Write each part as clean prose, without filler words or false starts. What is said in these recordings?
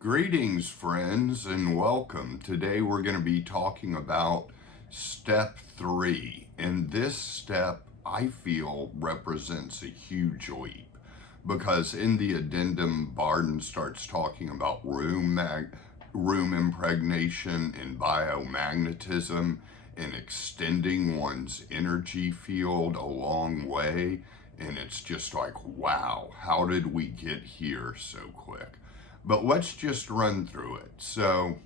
Greetings, friends, and welcome. Today we're going to be talking about step 3. And this step, I feel, represents a huge leap. Because in the Addendum, Bardon starts talking about room impregnation and biomagnetism and extending one's energy field a long way. And it's just like, wow, how did we get here so quick? But let's just run through it. So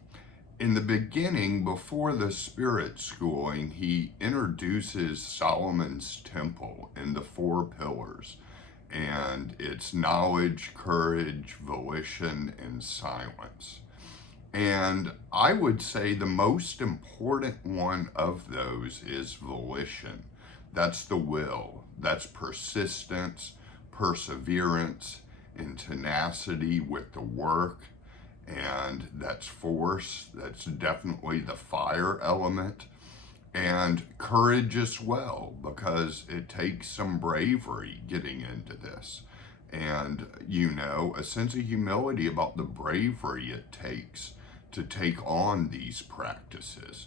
in the beginning, before the spirit schooling, he introduces Solomon's temple and the 4 pillars. And it's knowledge, courage, volition, and silence. And I would say the most important one of those is volition. That's the will. That's persistence, perseverance, and tenacity with the work, and that's force. That's definitely the fire element, and courage as well, because it takes some bravery getting into this, and a sense of humility about the bravery it takes to take on these practices.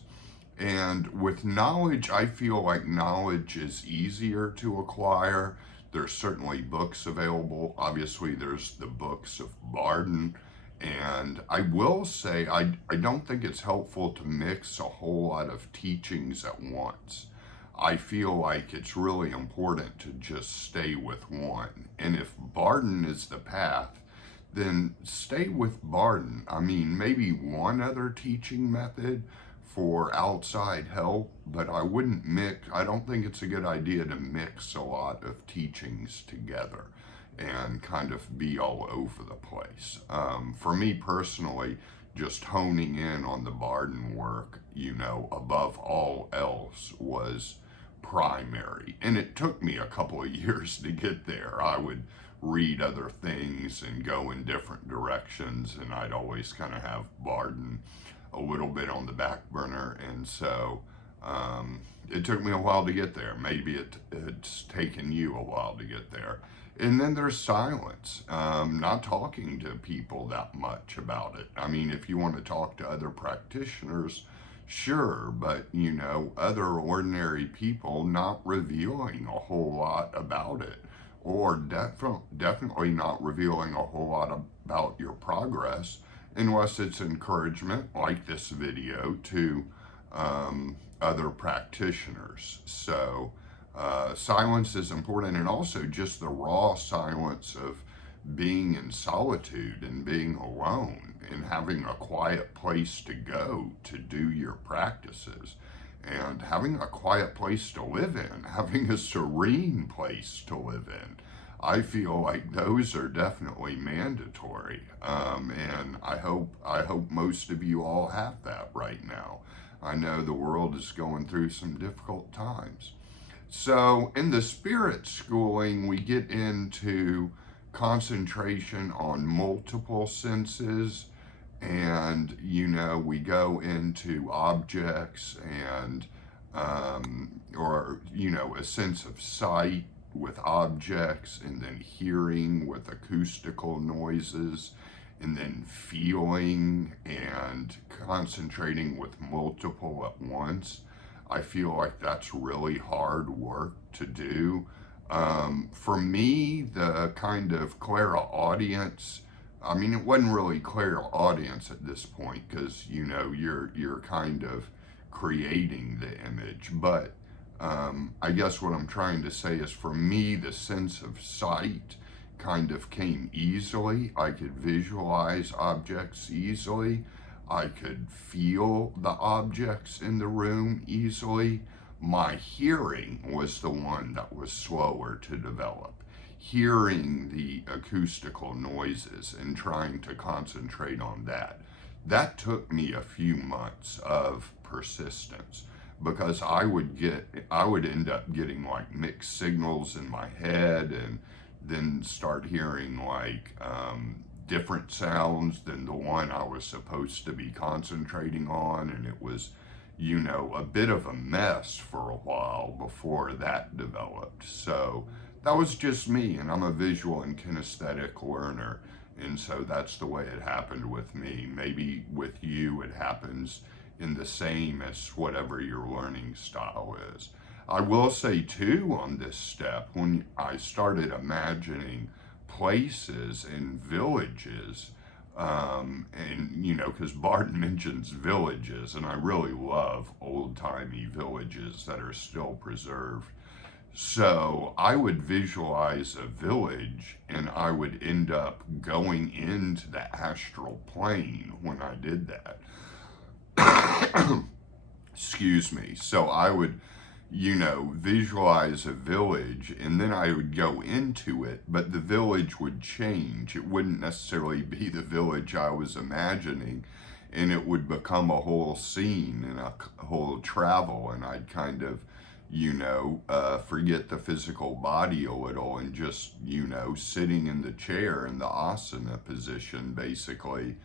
And with knowledge, I feel like knowledge is easier to acquire. There's certainly books available. Obviously, there's the books of Bardon. And I will say, I don't think it's helpful to mix a whole lot of teachings at once. I feel like it's really important to just stay with one. And if Bardon is the path, then stay with Bardon. I mean, maybe one other teaching method for outside help, but I don't think it's a good idea to mix a lot of teachings together and kind of be all over the place. For me personally, just honing in on the Bardon work, above all else was primary. And it took me a couple of years to get there. I would read other things and go in different directions, and I'd always kind of have Bardon a little bit on the back burner, and so it took me a while to get there. Maybe it's taken you a while to get there. And then there's silence, not talking to people that much about it. I mean, if you want to talk to other practitioners, sure, but other ordinary people not revealing a whole lot about it, or definitely not revealing a whole lot about your progress, unless it's encouragement, like this video, to other practitioners. So silence is important, and also just the raw silence of being in solitude and being alone and having a quiet place to go to do your practices, and having a quiet place to live in, having a serene place to live in. I feel like those are definitely mandatory, and I hope most of you all have that right now. I know the world is going through some difficult times. So in the spirit schooling, we get into concentration on multiple senses, and we go into objects and a sense of sight with objects, and then hearing with acoustical noises, and then feeling and concentrating with multiple at once. I feel like that's really hard work to do. For me, the kind of clairaudience, I mean, it wasn't really clairaudience at this point, because you're kind of creating the image, but I guess what I'm trying to say is, for me, the sense of sight kind of came easily. I could visualize objects easily. I could feel the objects in the room easily. My hearing was the one that was slower to develop. Hearing the acoustical noises and trying to concentrate on that. That took me a few months of persistence, because I would end up getting like mixed signals in my head, and then start hearing like different sounds than the one I was supposed to be concentrating on, and it was a bit of a mess for a while before that developed. So that was just me, and I'm a visual and kinesthetic learner, And so that's the way it happened with me. Maybe with you it happens in the same as whatever your learning style is. I will say too, on this step, when I started imagining places and villages, and you know, because Bardon mentions villages, and I really love old-timey villages that are still preserved. So I would visualize a village, and I would end up going into the astral plane when I did that. Excuse me. So I would, you know, visualize a village, and then I would go into it, but the village would change. It wouldn't necessarily be the village I was imagining, and it would become a whole scene and a whole travel, and I'd kind of, you know, forget the physical body a little and just, you know, sitting in the chair in the asana position, basically,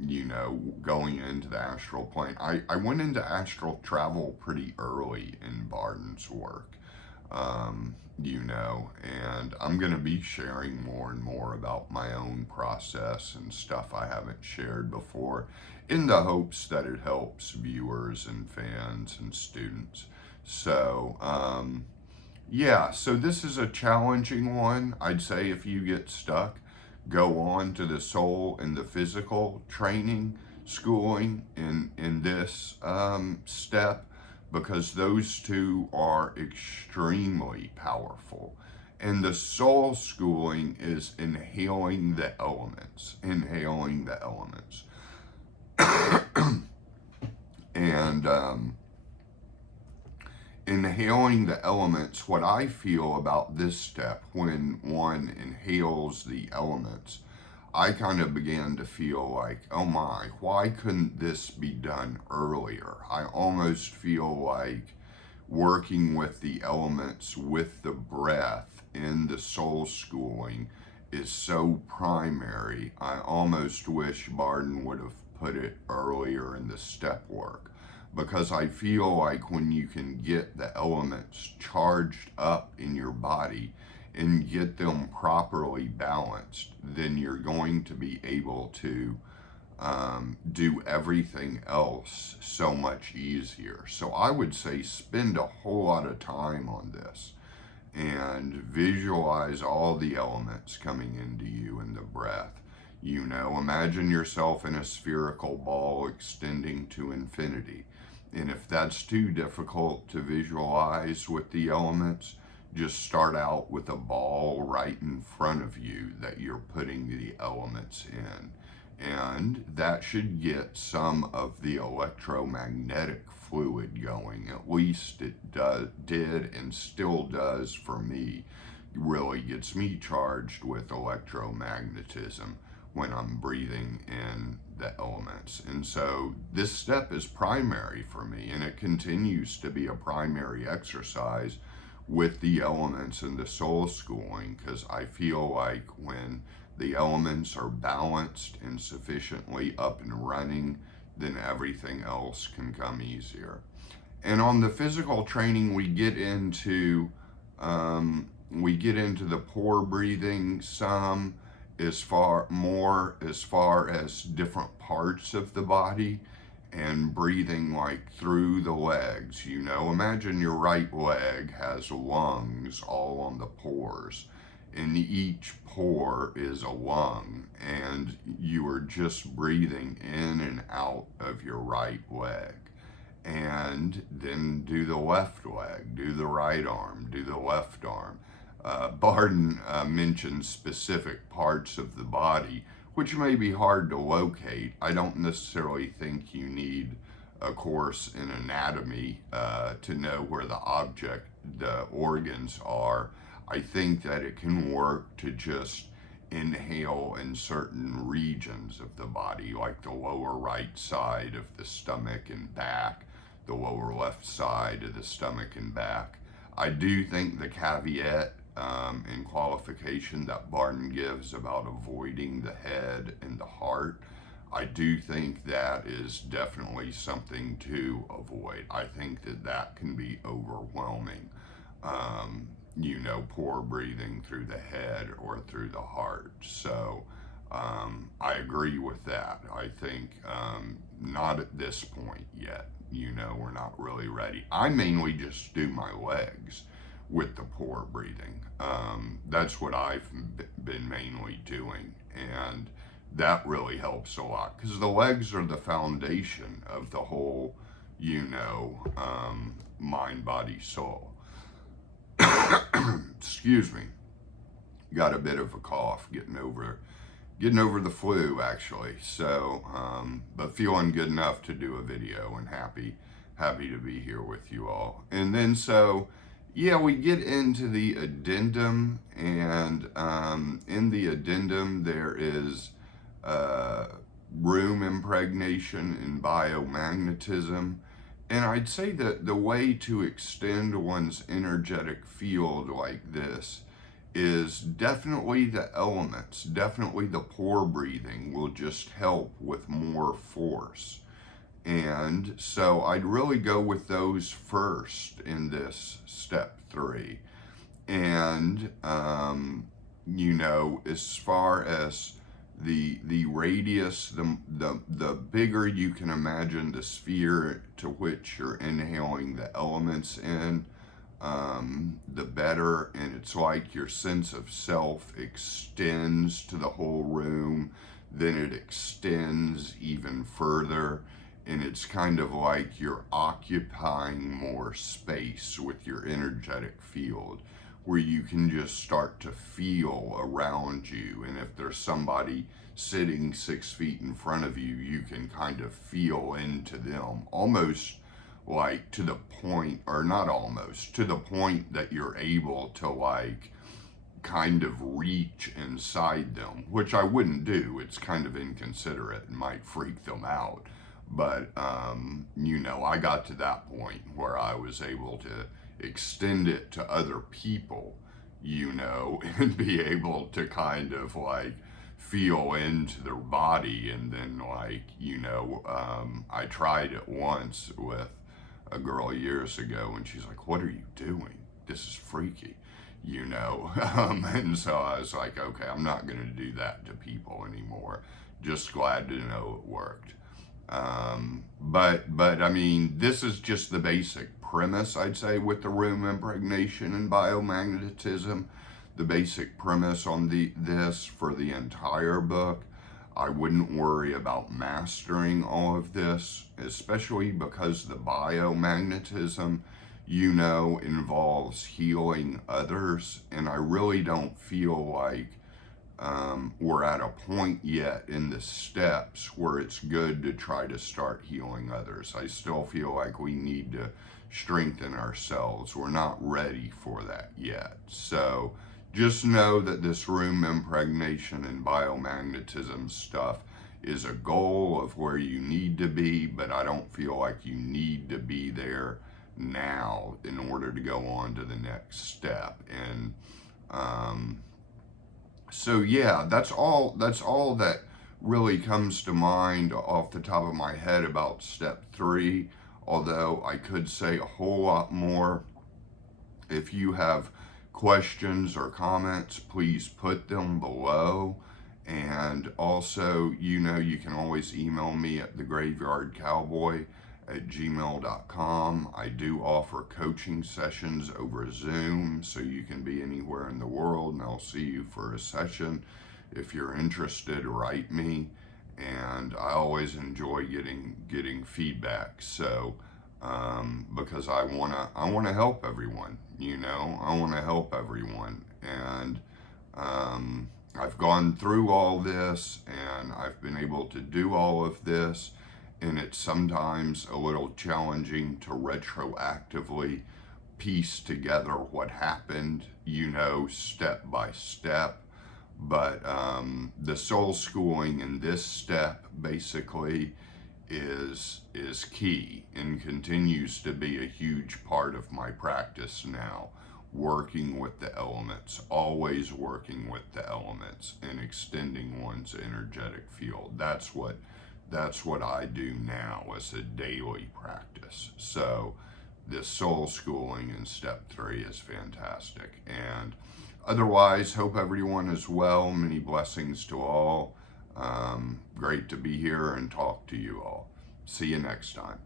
you know, going into the astral plane. I went into astral travel pretty early in Bardon's work, you know, and I'm going to be sharing more and more about my own process and stuff I haven't shared before, in the hopes that it helps viewers and fans and students. So, yeah, so this is a challenging one. I'd say if you get stuck, go on to the soul and the physical training, schooling in this step, because those two are extremely powerful. And the soul schooling is inhaling the elements, and inhaling the elements, what I feel about this step, when one inhales the elements, I kind of began to feel like, oh my, why couldn't this be done earlier? I almost feel like working with the elements with the breath in the soul schooling is so primary. I almost wish Bardon would have put it earlier in the step work, because I feel like when you can get the elements charged up in your body and get them properly balanced, then you're going to be able to do everything else so much easier. So I would say spend a whole lot of time on this and visualize all the elements coming into you in the breath. You know, imagine yourself in a spherical ball extending to infinity. And if that's too difficult to visualize with the elements, just start out with a ball right in front of you that you're putting the elements in. And that should get some of the electromagnetic fluid going. At least it did and still does for me. It really gets me charged with electromagnetism when I'm breathing in the elements. And so this step is primary for me, and it continues to be a primary exercise with the elements in the soul schooling, because I feel like when the elements are balanced and sufficiently up and running, then everything else can come easier. And on the physical training, we get into the pore breathing some, as far as different parts of the body, and breathing like through the legs. You know, imagine your right leg has lungs all on the pores, and each pore is a lung, and you are just breathing in and out of your right leg. And then do the left leg, do the right arm, do the left arm. Bardon mentions specific parts of the body, which may be hard to locate. I don't necessarily think you need a course in anatomy to know where the organs are. I think that it can work to just inhale in certain regions of the body, like the lower right side of the stomach and back, the lower left side of the stomach and back. I do think the caveat and qualification that Bardon gives about avoiding the head and the heart, I do think that is definitely something to avoid. I think that can be overwhelming. poor breathing through the head or through the heart. So I agree with that. I think not at this point yet. We're not really ready. I mainly just do my legs with the pour breathing. That's what I've been mainly doing, and that really helps a lot, because the legs are the foundation of the whole, mind, body, soul. Excuse me. Got a bit of a cough, getting over the flu, actually. So, but feeling good enough to do a video, and happy to be here with you all. And then, so, yeah, we get into the addendum, and in the addendum there is room impregnation and biomagnetism. And I'd say that the way to extend one's energetic field like this is definitely the elements. Definitely the pour breathing will just help with more force. And so I'd really go with those first in this step 3. And, as far as the radius, the bigger you can imagine the sphere to which you're inhaling the elements in, the better. And it's like your sense of self extends to the whole room, then it extends even further, and it's kind of like you're occupying more space with your energetic field, where you can just start to feel around you. And if there's somebody sitting 6 feet in front of you, you can kind of feel into them, almost like to the point, or not almost, to the point that you're able to like kind of reach inside them, which I wouldn't do. It's kind of inconsiderate and might freak them out. But, I got to that point where I was able to extend it to other people, and be able to kind of like feel into their body. And then I tried it once with a girl years ago, and she's like, "What are you doing? This is freaky," and so I was like, okay, I'm not going to do that to people anymore. Just glad to know it worked. But I mean, this is just the basic premise, I'd say, with the room impregnation and biomagnetism. The basic premise on this for the entire book. I wouldn't worry about mastering all of this, especially because the biomagnetism, involves healing others, and I really don't feel like we're at a point yet in the steps where it's good to try to start healing others. I still feel like we need to strengthen ourselves. We're not ready for that yet. So just know that this room impregnation and biomagnetism stuff is a goal of where you need to be, but I don't feel like you need to be there now in order to go on to the next step. And so yeah, that's all that really comes to mind off the top of my head about step 3, although I could say a whole lot more. If you have questions or comments, please put them below. And also, you can always email me at thegraveyardcowboy@gmail.com. I do offer coaching sessions over Zoom, so you can be anywhere in the world and I'll see you for a session. If you're interested, write me. And I always enjoy getting feedback. So because I wanna help everyone. I want to help everyone, and I've gone through all this, and I've been able to do all of this, and it's sometimes a little challenging to retroactively piece together what happened, step by step. But the soul schooling in this step basically is key and continues to be a huge part of my practice now, working with the elements, always working with the elements and extending one's energetic field. That's what I do now as a daily practice. So this soul schooling in step 3 is fantastic. And otherwise, hope everyone is well. Many blessings to all. Great to be here and talk to you all. See you next time.